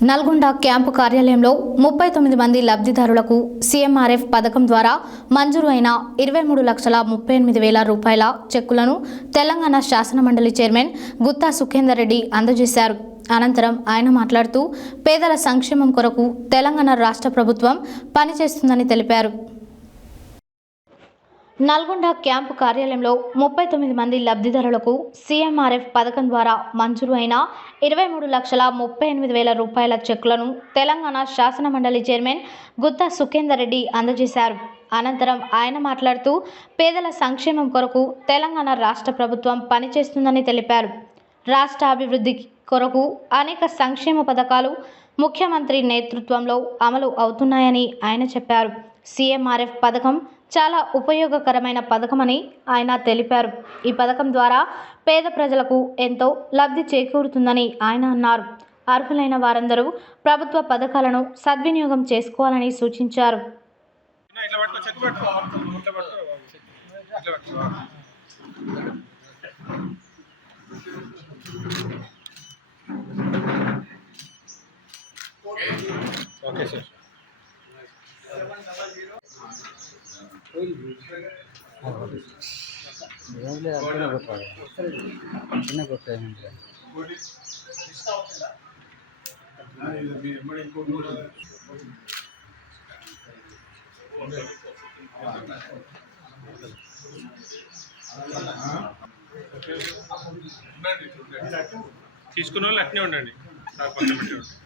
Nalgonda camp కార్యాలయంలో ముప్పై తొమ్మిది మంది లబ్ధిదారులకు సీఎంఆర్ఎఫ్ పథకం ద్వారా మంజూరు అయిన ఇరవై మూడు లక్షల ముప్పై ఎనిమిది వేల రూపాయల చెక్కులను తెలంగాణ శాసనమండలి చైర్మన్ గుత్తా సుఖేందర్ రెడ్డి అందజేశారు. అనంతరం ఆయన మాట్లాడుతూ పేదల సంక్షేమం కొరకు తెలంగాణ రాష్ట్ర ప్రభుత్వం పనిచేస్తుందని తెలిపారు. నల్గొండ క్యాంపు కార్యాలయంలో ముప్పై తొమ్మిది మంది లబ్ధిదారులకు సీఎంఆర్ఎఫ్ పథకం ద్వారా మంజూరు అయిన ఇరవై మూడు లక్షల ముప్పై ఎనిమిది వేల రూపాయల చెక్కులను తెలంగాణ శాసన మండలి చైర్మన్ గుత్తా సుఖేందర్ రెడ్డి అందజేశారు. అనంతరం ఆయన మాట్లాడుతూ పేదల సంక్షేమం కొరకు తెలంగాణ రాష్ట్ర ప్రభుత్వం పనిచేస్తుందని తెలిపారు. రాష్ట్ర అభివృద్ధి కొరకు అనేక సంక్షేమ పథకాలు ముఖ్యమంత్రి నేతృత్వంలో అమలు అవుతున్నాయని ఆయన చెప్పారు. సీఎంఆర్ఎఫ్ పథకం చాలా ఉపయోగకరమైన పథకమని ఆయన తెలిపారు. ఈ పథకం ద్వారా పేద ప్రజలకు ఎంతో లబ్ధి చేకూరుతుందని ఆయన అన్నారు. అర్హులైన వారందరూ ప్రభుత్వ పథకాలను సద్వినియోగం చేసుకోవాలని సూచించారు. Okay sir. చిన్న కొట్టాలి తీసుకున్న వాళ్ళు అట్నే ఉండండి సార్ పక్కన పెట్టి ఉండండి.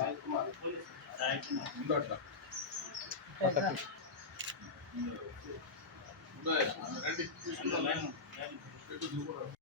రండి